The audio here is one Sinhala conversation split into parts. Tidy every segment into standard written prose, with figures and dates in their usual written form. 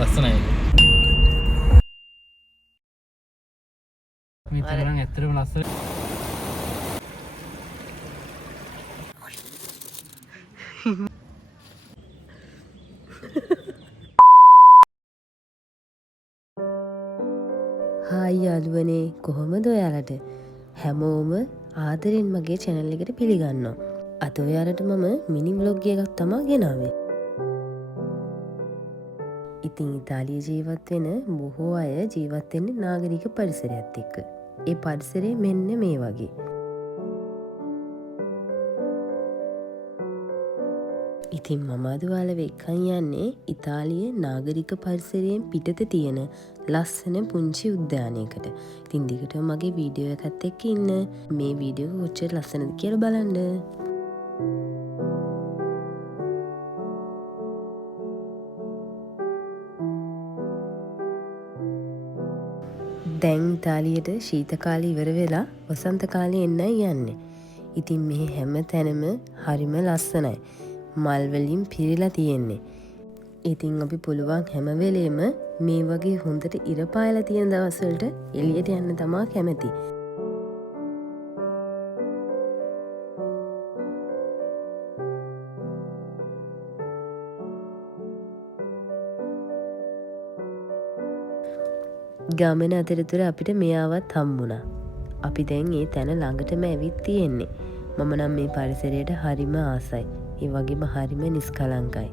ලස්සනයි. මේ තරම් ඇත්තටම ලස්සනයි. හායි යාළුවනේ කොහොමද ඔයාලට? හැමෝම ආදරෙන් මගේ channel එකට පිළිගන්නවා. අද ඔයාලට මම මිනි vlog එකක් තමයි ගෙනාවේ. ඉතින් ඉතාලියේ ජීවත් වෙන බොහෝ අය ජීවත් වෙන්නේ නාගරික පරිසරයත් එක්ක. ඒ පරිසරය මෙන්න මේ වගේ. ඉතින් මම අද ඔයාලව එක්කන් යන්නේ ඉතාලියේ නාගරික පරිසරයෙන් පිටත තියෙන ලස්සන පුංචි උද්‍යානයකට. ඉතින් දිගටම මගේ වීඩියෝ එකත් එක්ක ඉන්න. මේ වීඩියෝ එක කොච්චර ලස්සනද කියලා බලන්න. දැන් ඉතාලියට ශීත කාලේ ඉවර වෙලා වසන්ත කාලේ එන්නයි යන්නේ. ඉතින් මේ හැම තැනම හරිම ලස්සනයි. මල් වලින් පිරීලා තියෙන්නේ. ඉතින් අපි පුළුවන් හැම වෙලේම මේ වගේ හොඳට ඉර පායලා තියෙන දවස් වලට එළියට යන්න තමයි කැමති. ගමන අතරතුර අපිට මෙයාවත් හම්බුණා. අපි දැන් ඒ තැන ළඟටම ඇවිත් තියෙන්නේ. මම නම් මේ පරිසරයට හරිම ආසයි. ඒ වගේම හරිම නිස්කලංකයි.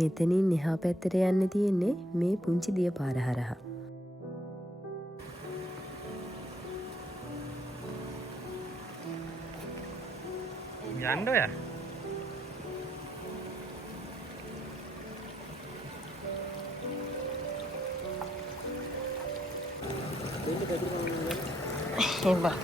මෙතනින් එහා පැත්තට යන්න තියෙන්නේ මේ පුංචි දිය පාර හරහා. යන්න ඔයා. එම්බා.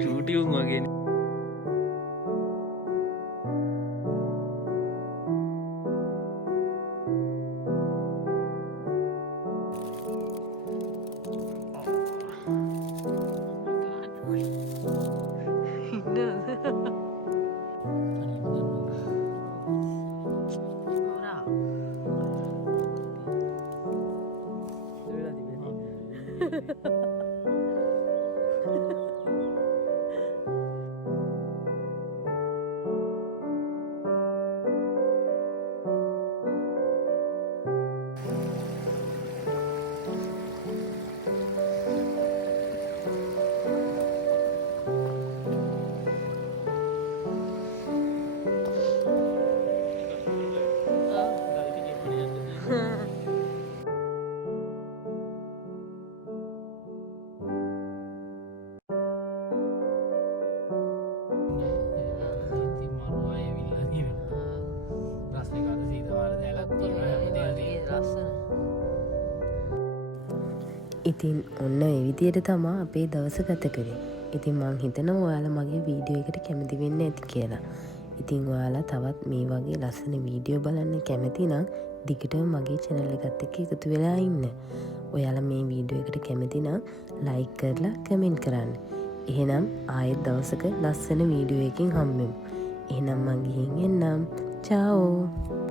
චූටි උන් වගේ. ඉතින් ඔන්න ඒ විදියට තමා අපේ දවස ගත කරේ. ඉතින් මං හිතනවා ඔයාලා මගේ වීඩියෝ එකට කැමති වෙන්න ඇති කියලා. ඉතින් ඔයාලා තවත් මේ වගේ ලස්සන වීඩියෝ බලන්න කැමති නම් දිගටම මගේ channel එකත් එක්ක එකතු වෙලා ඉන්න. ඔයාලා මේ වීඩියෝ එකට කැමති නම් like කරලා comment කරන්න. එහෙනම් ආයෙත් දවසක ලස්සන වීඩියෝ එකකින් හම්බෙමු. එහෙනම් මං ගිහින් එන්නම්. චාෝ.